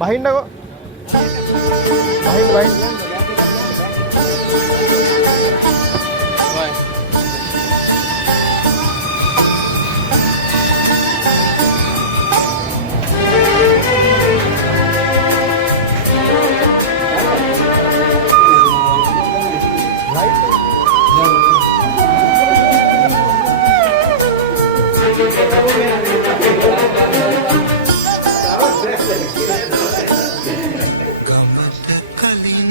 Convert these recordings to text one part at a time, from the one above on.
බහින්නකෝ. බහින්න. ගමට කලින්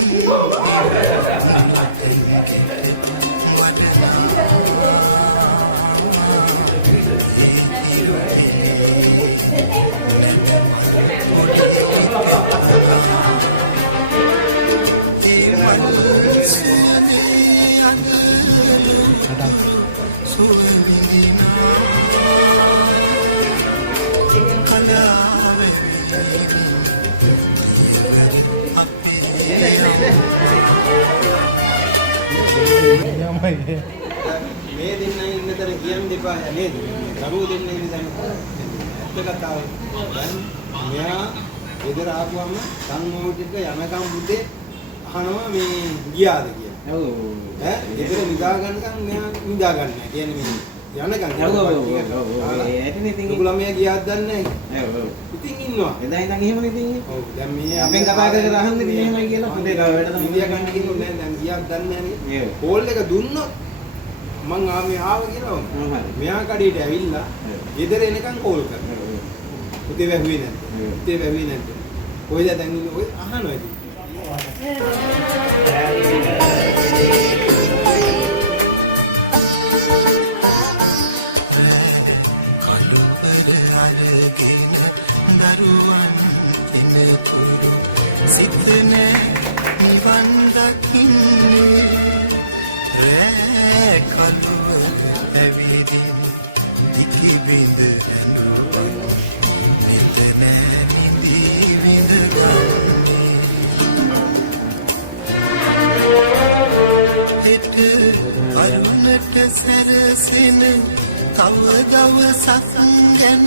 ඉර මුළු තැන් ගෙත වඩනා ඒ හිරු පෙළේ නැද මල් පොඩි පෙකුණා ඒ මල් සුවඳේ අද ලෝතුරු සුව විඳිනා කලාවැවිනි දියවර අපේ අම්මා මේ දෙන්න ඉන්න තැන කියන්න එපා නේද? කරුව දෙන්න ඉන්න තැන. ඇත්ත කතාව. දැන් මෙයා ගෙදර ආපුවම සංගෝධිත යනකම් පුතේ අහනවා මේ ගියාද කියලා. ඔව්. ඈ ගෙදර නිදා ගන්නකම් මෙයා නිදා ගන්න නැහැ. කියන්නේ මේ යනකම්. ඔව්. ඒකනේ ඉතින් ළමයා ගියාද දන්නේ නැහැ. ඔව්. ඉතින් ඉන්නවා. එදා ඉඳන් එහෙම ඉතින්. ඔව්. දැන් මේ අපෙන් කතා කරලා අහන්නේ ඉතින් එහෙමයි කියලා. පුතේ වැඩ තමයි ගන්න කිව්වොත් නෑ. දැන් ගියාද දන්නේ නැහැ නේ. කෝල් එක දුන්නොත් මං ආව කියලා මෙයා කඩේට ඇවිල්ලා ගෙදර එනකන් කෝල් කරනවා. පුතේ වැහුවේ නැද්ද? පුතේ වැහුවේ නැද්ද? කොහෙද දැන් ඉන්නේ? ඔය අහනවා ඉතින්. කළුවර අරගෙන දරුවන් එනතුරු සිත නෑ නිවන් දකින්නේ රෑ කළුවර ඇවිදින් දිකි බිඳ ඇඬුවත් නිත නෑ නිදී විඳ ගන්නේ හෙට අරුණට සැරසෙන තව දවසක් ගැන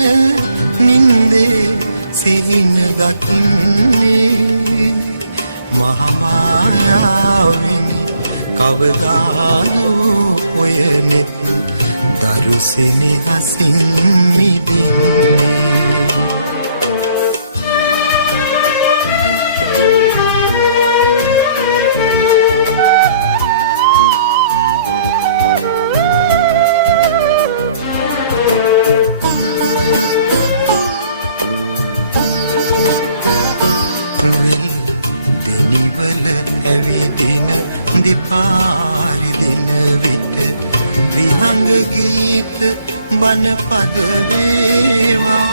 නින්දේ සිහින දකින්නේ මහමායාවිනි කවදානෝ ඔය නෙත් දරුසෙනි හසින් මිදෙන්නේ දෙනිවල ඇවිදින දිපාරි දෙන විට විහංග ගීත බණ පද වේවා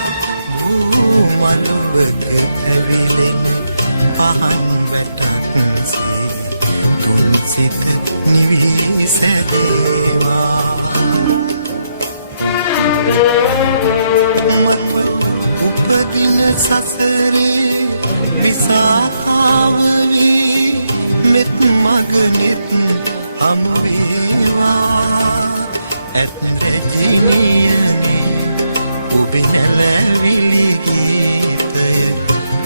භූමලුවක ඇවිලෙන පහන් වැටක්සේ තුන් සිත නිවී සැදේවා මතු උපදින සසරේ විසාකාව වී මෙත් මගනෙත් හමු වේවා ඇත් රැජිනියනි ඔබි නැලවිලි ගීතය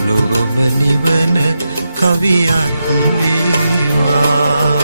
ලොවම නිවන කවියක් වේවා